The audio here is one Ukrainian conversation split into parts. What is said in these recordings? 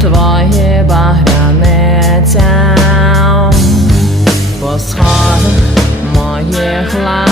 твоє багряне тя по сходах моїх лап.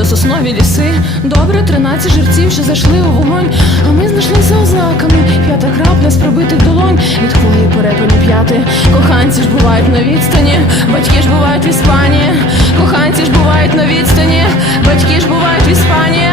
болото, соснові ліси. Добре, тринадцять жерців, що зайшли у вогонь. А ми знайшлися ознаками. П'ята крапля з пробитих долонь. Від хвої перепелі п'яти. Коханці ж бувають на відстані, батьки ж бувають в Іспанії. Коханці ж бувають на відстані, батьки ж бувають в Іспанії.